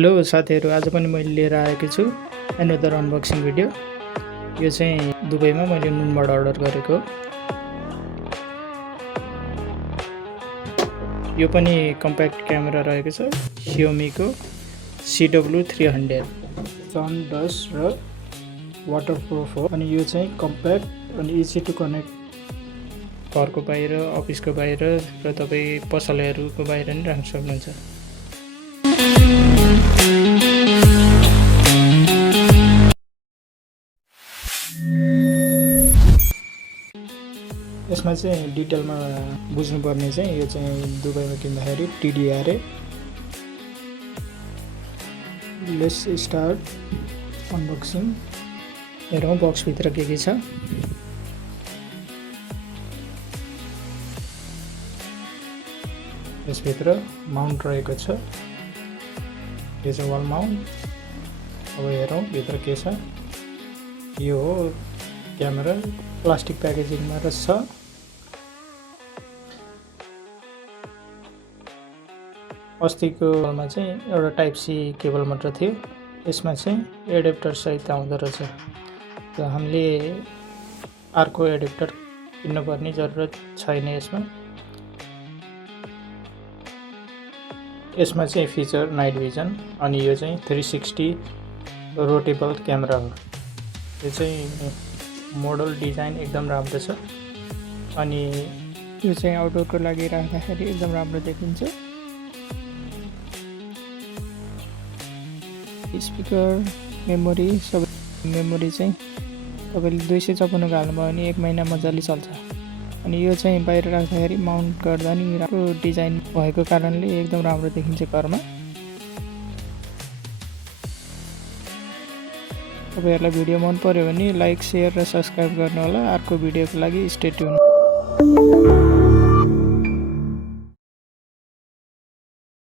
Hello साथीहरु, आज पनि मैले लिएर आएको छु एनदर अनबक्सिङ भिडियो। यो चाहिँ दुबईमा मैले नुनबाट अर्डर गरेको। यो पनि कम्प्याक्ट क्यामेरा रहेको छ, Xiaomi को CW300 सन डस्ट र वाटरप्रुफ हो। अनि यो चाहिँ कम्प्याक्ट अनि इजी टु कनेक्ट घरको बाहिर, अफिसको बाहिर र तपाईँ पसलहरूको बाहिर नि राख्न सक्नुहुन्छ। यसमा चाहिँ डिटेलमा बुझ्नुपर्ने चाहिँ यो चाहिँ दुबईमा किन्दाखेरि TDRA। Let's start unboxing. हेरौँ बक्स भित्र के छ। यसभित्र माउन्ट रहेको छ, यो चाहिँ वाल माउन्ट। अब हेरौँ भित्र के छ। यो हो क्यामेरा, प्लास्टिक प्याकेजिङमा रहेछ। अस्तिकोमा चाहिँ एउटा टाइप सी केबल मात्र थियो, यसमा चाहिँ एडेप्टर सहित आउँदो रहेछ। त हामीले अर्को एडेप्टर किन्नुपर्ने जरुरत छैन। यसमा चाहिँ फिचर नाइट भिजन, अनि यो चाहिँ 360 रोटेबल क्यामेरा हो। यो चाहिँ मोडल डिजाइन एकदम राम्रो छ, अनि यो चाहिँ आउटडोरको लागि राख्दाखेरि एकदम राम्रो देखिन्छ। स्पिकर, मेमोरी, सबै मेमोरी चाहिँ तपाईले 256 हाल्नुभयो भने 1 महिना मजाले चल्छ। अनि यो चाहिँ बाहिर राख्दाखेरि माउन्ट गर्दा नि राम्रो डिजाइन भएको कारणले एकदम राम्रो देखिन्छ घरमा। तपाईहरुलाई भिडियो मन पर्यो भने लाइक, शेयर र सब्स्क्राइब गर्नु होला। अर्को भिडियोको लागि स्टे ट्युन।